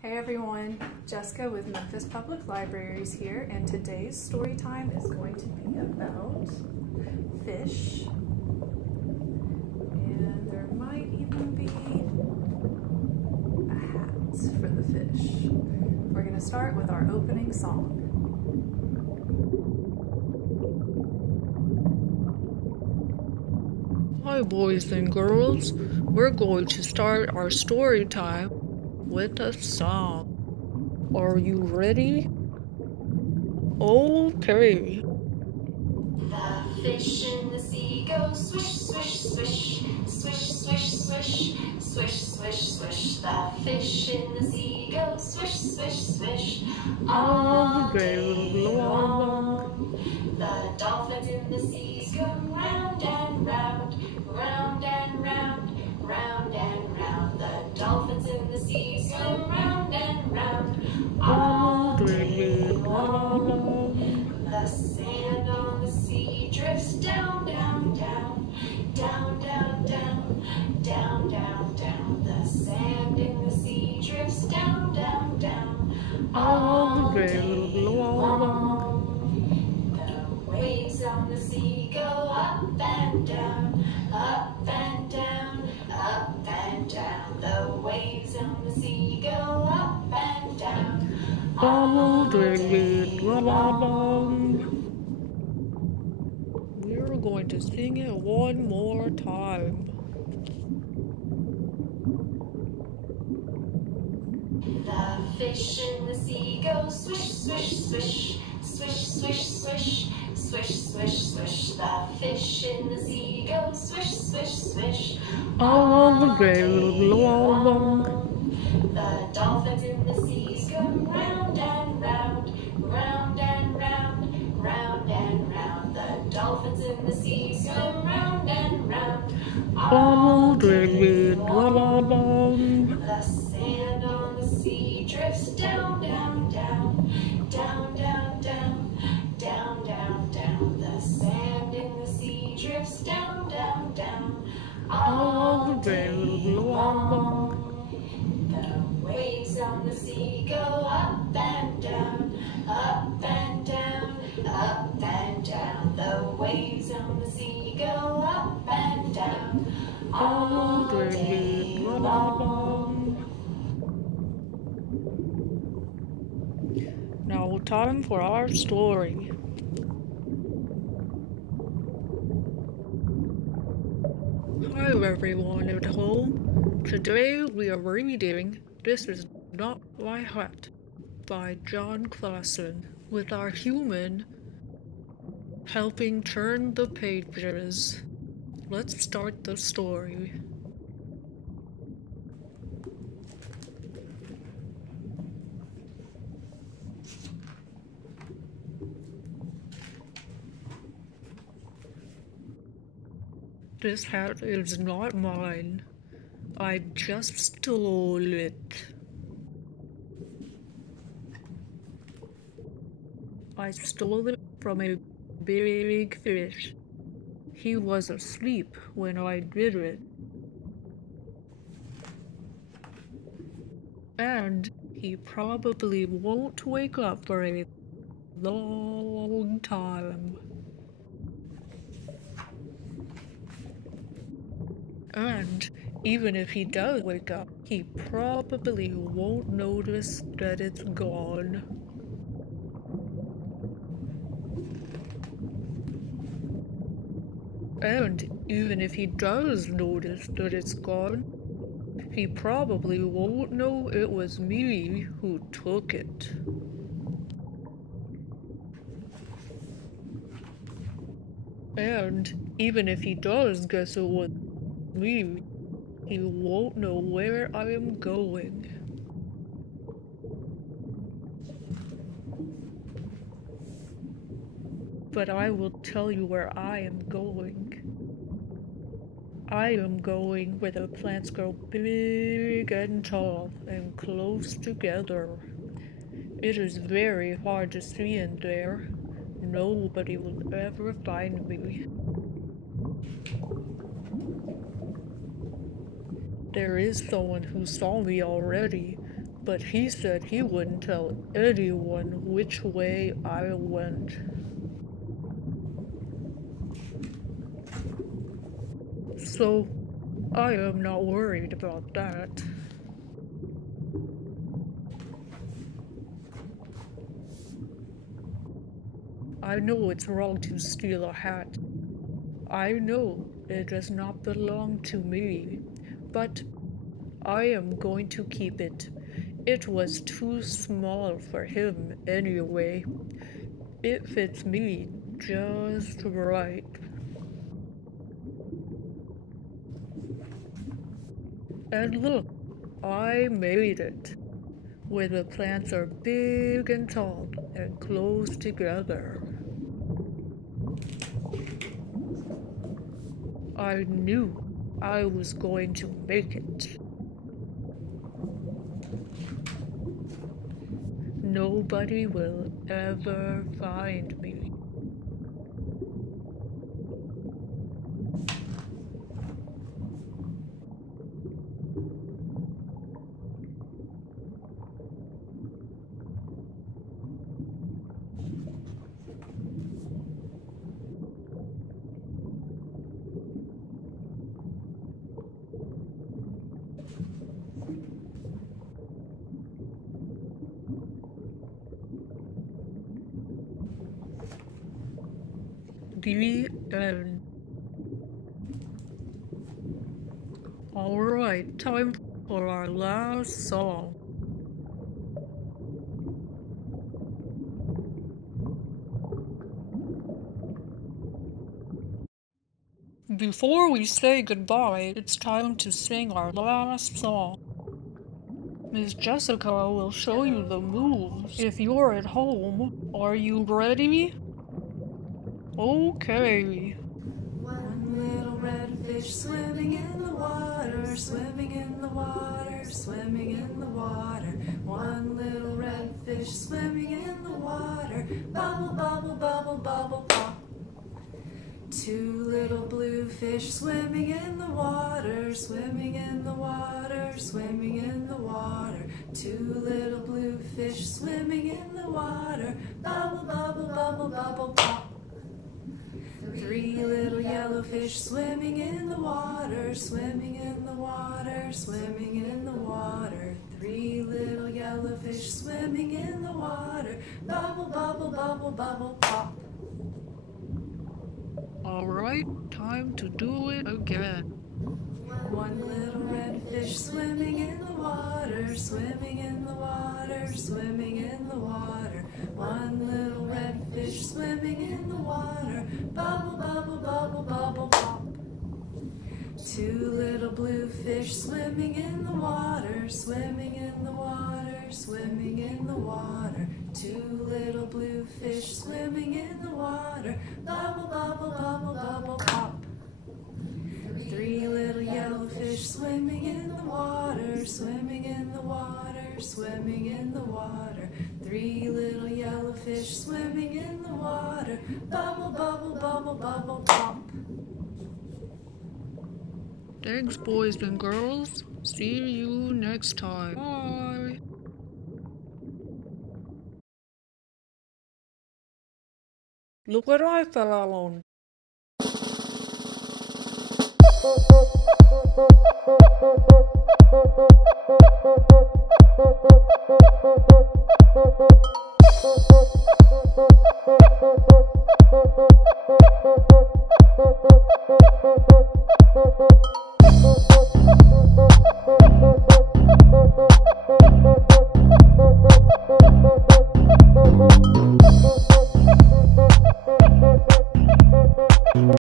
Hey everyone, Jessica with Memphis Public Libraries here, and today's story time is going to be about fish, and there might even be a hat for the fish. We're going to start with our opening song. Hi boys and girls, we're going to start our story time with a song. Are you ready? Okay. The fish in the sea go swish, swish, swish, swish, swish, swish, swish, swish, swish. The fish in the sea go swish, swish, swish, all day long. The dolphins in the seas go round and round, round and round, round and round. The dolphins in the seas go round and round, all day long. The sand on the sea drifts down, down, down, down, down, down, down, down, down. The sand in the sea drifts down, down, down, all day long. The waves on the sea go up and down, up and down, up and down. The waves on the sea go up and down, all day long. We're going to sing it one more time. The fish in the sea go swish, swish, swish, swish, swish, swish, swish, swish, swish. The fish in the sea go swish, swish, swish, all day long. The dolphins in the seas go round and round, round and round, round and round. The dolphins in the seas go round and round, all day long. The sand on the sea drifts down, down, down, down, down, down, down, down, down. The sand in the sea drifts down, down, down, all day long. The waves on the sea go up and down, up and down, up and down. The waves on the sea go up and down, all day long. Now time for our story. Hi everyone at home. Today we are reading This Is Not My Hat by John Clason, with our human helping turn the pages. Let's start the story. This hat is not mine. I just stole it. I stole it from a big fish. He was asleep when I did it. And he probably won't wake up for a long time. And even if he does wake up, he probably won't notice that it's gone. And even if he does notice that it's gone, he probably won't know it was me who took it. And even if he does guess it was me, he won't know where I am going. But I will tell you where I am going. I am going where the plants grow big and tall and close together. It is very hard to see in there. Nobody will ever find me. There is someone who saw me already, but he said he wouldn't tell anyone which way I went. So, I am not worried about that. I know it's wrong to steal a hat. I know it does not belong to me, but I am going to keep it. It was too small for him anyway. It fits me just right. And look, I made it. Where the plants are big and tall and close together. I knew I was going to make it. Nobody will ever find me. The end. Alright, time for our last song. Before we say goodbye, it's time to sing our last song. Miss Jessica will show you the moves. If you're at home, are you ready? Okay. One little red fish swimming in the water, swimming in the water, swimming in the water. One little red fish swimming in the water, bubble, bubble, bubble, bubble, pop. Two little blue fish swimming in the water, swimming in the water, swimming in the water. Two little blue fish swimming in the water, bubble, bubble, bubble, bubble, pop. Three little yellow fish swimming in the water, swimming in the water, swimming in the water. Three little yellow fish swimming in the water, bubble, bubble, bubble, bubble, pop. Alright, time to do it again. One little red fish swimming in the water, swimming in the water, swimming in the water. One little red fish swimming in the water, bubble, bubble, bubble, bubble, pop. Two little blue fish swimming in the water, swimming in the water, swimming in the water. Two little blue fish swimming in the water, bubble, bubble, bubble, bubble, pop. Three little yellow fish swimming in the water, swimming in the water, swimming in the water. Three little yellow fish swimming in the water, bubble, bubble, bubble, bubble, pop. Thanks, boys and girls. See you next time. Bye. Look what I fell on.